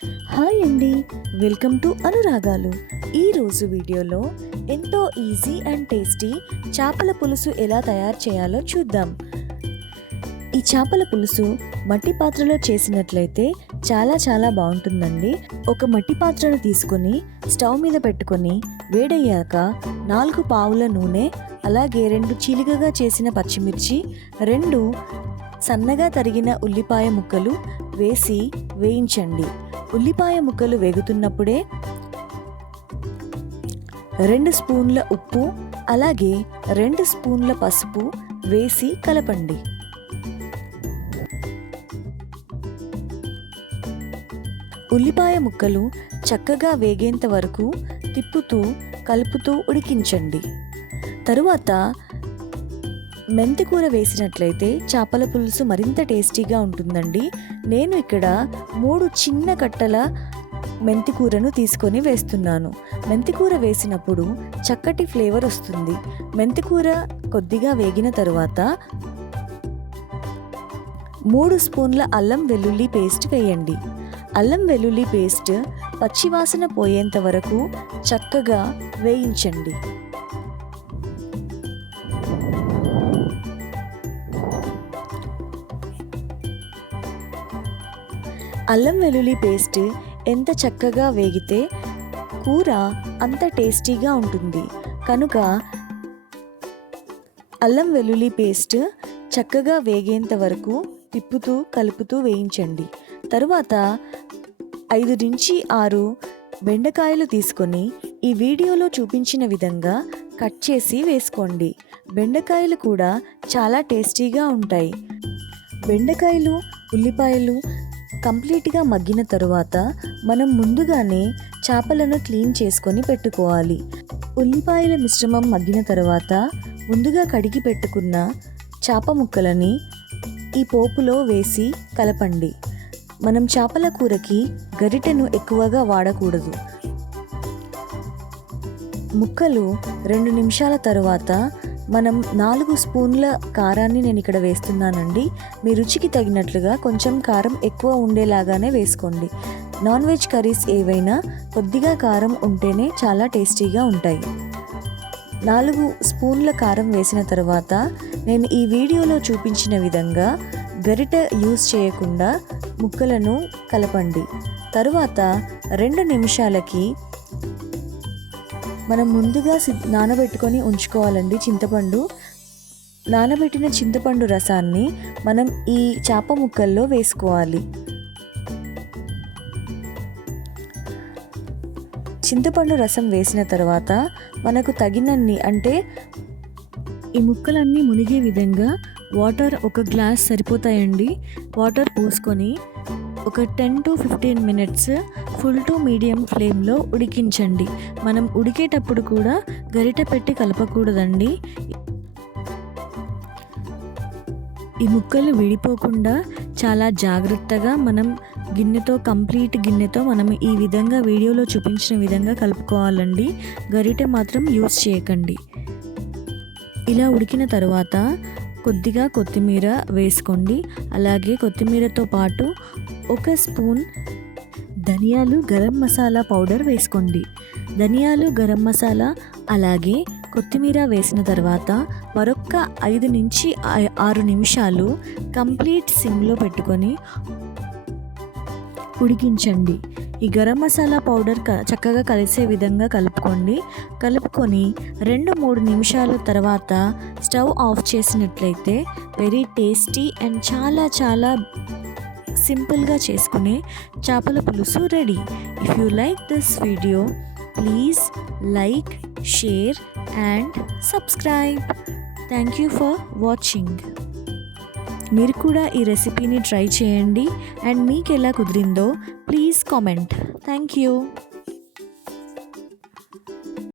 Hi అండి, welcome to అనురాగాలు. ఈరోజు వీడియోలో ఎంతో ఈజీ అండ్ టేస్టీ చేపల పులుసు ఎలా తయారు చేయాలో చూద్దాం. ఈ చేపల పులుసు మట్టి పాత్రలో చేసినట్లయితే చాలా బాగుంటుందండి. ఒక మట్టి పాత్రను తీసుకొని స్టవ్ మీద పెట్టుకొని వేడయ్యాక 4 పావుల నూనె, అలాగే 2 చీలికగా చేసిన పచ్చిమిర్చి, 2 సన్నగా తరిగిన ఉల్లిపాయ ముక్కలు వేసి వేయించండి. ఉల్లిపాయ ముక్కలు వేగుతున్నప్పుడే 2 స్పూన్ల ఉప్పు, అలాగే 2 స్పూన్ల పసుపు వేసి కలపండి. ఉల్లిపాయ ముక్కలు చక్కగా వేగేంత వరకు తిప్పుతూ కలుపుతూ ఉడికించండి. తరువాత మెంతికూర వేసినట్లయితే చేపల పులుసు మరింత టేస్టీగా ఉంటుందండి. నేను ఇక్కడ 3 చిన్న కట్టల మెంతికూరను తీసుకొని వేస్తున్నాను. మెంతికూర వేసినప్పుడు చక్కటి ఫ్లేవర్ వస్తుంది. మెంతికూర కొద్దిగా వేగిన తరువాత 3 స్పూన్ల అల్లం వెల్లుల్లి పేస్ట్ వేయండి. అల్లం వెల్లుల్లి పేస్ట్ పచ్చివాసన పోయేంత వరకు చక్కగా వేయించండి. అల్లం వెల్లుల్లి పేస్ట్ ఎంత చక్కగా వేగితే కూర అంత టేస్టీగా ఉంటుంది. కనుక అల్లం వెల్లుల్లి పేస్ట్ చక్కగా వేగేంత వరకు తిప్పుతూ కలుపుతూ వేయించండి. తరువాత 5 నుంచి 6 బెండకాయలు తీసుకొని ఈ వీడియోలో చూపించిన విధంగా కట్ చేసి వేసుకోండి. బెండకాయలు కూడా చాలా టేస్టీగా ఉంటాయి. బెండకాయలు, ఉల్లిపాయలు కంప్లీట్గా మగ్గిన తరువాత మనం ముందుగానే చేపలను క్లీన్ చేసుకొని పెట్టుకోవాలి. ఉల్లిపాయల మిశ్రమం మగ్గిన తర్వాత ముందుగా కడిగి పెట్టుకున్న చేప ముక్కలని ఈ పోపులో వేసి కలపండి. మనం చేపల కూరకి గరిటెను ఎక్కువగా వాడకూడదు. ముక్కలు 2 నిమిషాల తరువాత మనం 4 స్పూన్ల కారాన్ని నేను ఇక్కడ వేస్తున్నానండి. మీ రుచికి తగినట్లుగా కొంచెం కారం ఎక్కువ ఉండేలాగానే వేసుకోండి. నాన్ వెజ్ కర్రీస్ ఏవైనా కొద్దిగా కారం ఉంటేనే చాలా టేస్టీగా ఉంటాయి. 4 స్పూన్ల కారం వేసిన తర్వాత నేను ఈ వీడియోలో చూపించిన విధంగా గరిటె యూజ్ చేయకుండా ముక్కలను కలపండి. తరువాత 2 నిమిషాలకి మనం ముందుగా నానబెట్టుకొని ఉంచుకోవాలండి చింతపండు. నానబెట్టిన చింతపండు రసాన్ని మనం ఈ చేప ముక్కల్లో వేసుకోవాలి. చింతపండు రసం వేసిన తర్వాత మనకు తగినన్ని, అంటే ఈ ముక్కలన్నీ మునిగే విధంగా వాటర్ 1 గ్లాస్ సరిపోతాయండి. వాటర్ పోసుకొని ఒక 10 to 15 minutes full to medium ఫ్లేమ్లో ఉడికించండి. మనం ఉడికేటప్పుడు కూడా గరిటె పెట్టి కలపకూడదండి. ఈ ముక్కలు విడిపోకుండా చాలా జాగ్రత్తగా మనం కంప్లీట్ గిన్నెతో మనం ఈ విధంగా వీడియోలో చూపించిన విధంగా కలుపుకోవాలండి. గరిటె మాత్రం యూజ్ చేయకండి. ఇలా ఉడికిన తర్వాత కొద్దిగా కొత్తిమీర వేసుకోండి. అలాగే కొత్తిమీరతో పాటు 1 స్పూన్ ధనియాలు, గరం మసాలా పౌడర్ వేసుకోండి. ధనియాలు, గరం మసాలా అలాగే కొత్తిమీర వేసిన తర్వాత మరొక 5 నుంచి 6 నిమిషాలు కంప్లీట్ సిమ్లో పెట్టుకొని ఉడికించండి. ఈ గరం మసాలా పౌడర్ చక్కగా కలిసే విధంగా కలుపుకొని 2-3 నిమిషాల తర్వాత స్టవ్ ఆఫ్ చేసినట్లయితే వెరీ టేస్టీ అండ్ చాలా సింపుల్గా చేసుకునే చేపల పులుసు ready. If you like this video please like, share and subscribe. Thank you for watching. మీరు కూడా ఈ రెసిపీని ట్రై చేయండి అండ్ మీకు ఎలా కుదిరిందో ప్లీజ్ కామెంట్. Thank you.